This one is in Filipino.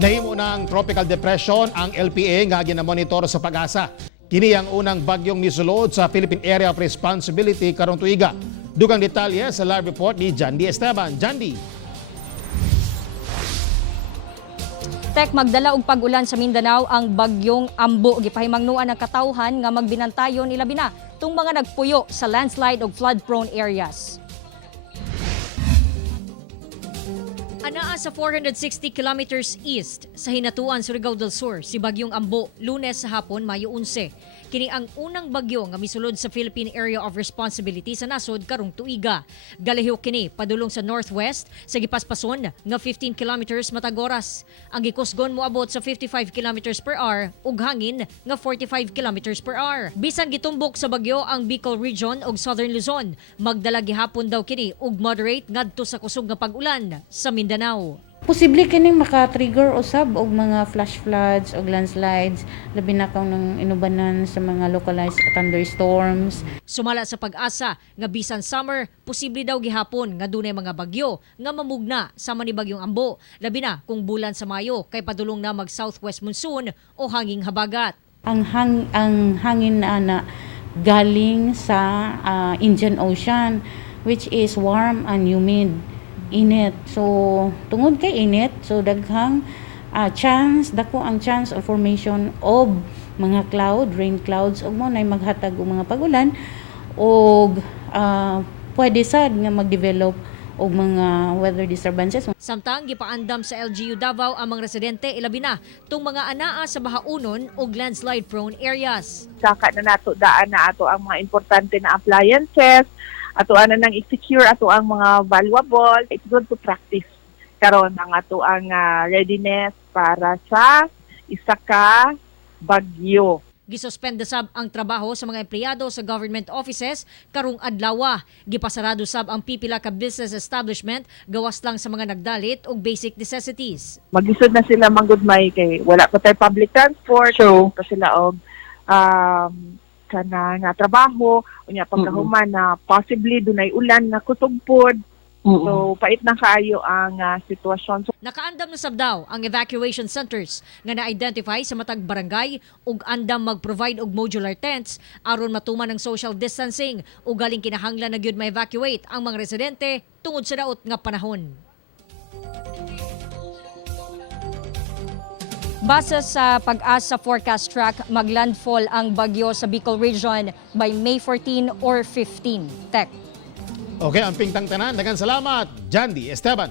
Nahimo ng tropical depression ang LPA nga ginamonitor sa Pag-asa. Kini ang unang bagyong misulod sa Philippine Area of Responsibility karong tuiga. Dugang detalye sa live report ni Jandy Esteban. Jandy. Tek, magdala og pag-ulan sa Mindanao ang bagyong Ambo. Gipahimangnuan ang katawhan nga magbinantayon ilabi na tung mga nagpuyo sa landslide ug flood-prone areas. Anaa sa 460 kilometers east sa hinatuan Surigao del Sur si bagyong Ambo, Lunes sa hapon, Mayo 11. Kini ang unang bagyo nga misulod sa Philippine Area of Responsibility sa nasod karong tuiga. Galahiw kini padulong sa northwest sa gipaspason nga 15 kilometers matag oras. Ang gikusgon moabot sa 55 kilometers per hour ug hangin nga 45 kilometers per hour. Bisan gitumbok sa bagyo ang Bicol Region ug Southern Luzon, magdala gihapon daw kini ug moderate ngadto sa kusog nga pag-ulan sa Mindanao. Posible kining maka-trigger usab og mga flash floods og landslides, labi na kaw ng inubanan sa mga localized thunderstorms. Sumala sa Pag-asa nga bisan summer, posible daw gihapon nga dunay mga bagyo nga mamugna sama ni bagyong Ambo, labi na kung bulan sa Mayo kay padulong na mag-southwest monsoon o hanging habagat. Ang hangin na galing sa Indian Ocean, which is warm and humid. Init. So, tungod kay init, so daghang dako ang chance of formation of mga rain clouds, ug mo nay maghatag og mga pagulan, og pwede sad nga mag-develop og mga weather disturbances. Samtang gipaandam sa LGU Davao ang mga residente ilabi na tung mga anaa sa bahaunon ug landslide prone areas. Saka na nato daan na ato ang mga importante na appliances, ato ana nang i-secure ato ang mga valuable. It's good to practice karon ang ato ang readiness para sa isa ka bagyo. Gisuspende sab ang trabaho sa mga empleyado sa government offices karong adlaw. Gipasarado sab ang pipila ka business establishment gawas lang sa mga nagdalit og basic necessities. Maglisod na sila manggudmay kay wala pa tay public transport, so pa sila og kana nga trabaho unya pagkahuman na possibly dunay ulan na kutugpod. So pait na kaayo ang sitwasyon. So, Nakaandam na sab daw ang evacuation centers nga na-identify sa matag barangay ug andam mag-provide og modular tents aron matuman ang social distancing ug galing kinahanglan na gyud ma-evacuate ang mga residente tungod sa daot nga panahon. Base sa Pag-asa forecast track, maglandfall ang bagyo sa Bicol Region by May 14 or 15. Tek. Okay, ang pingtang tanan. Daghang salamat, Jandy Esteban.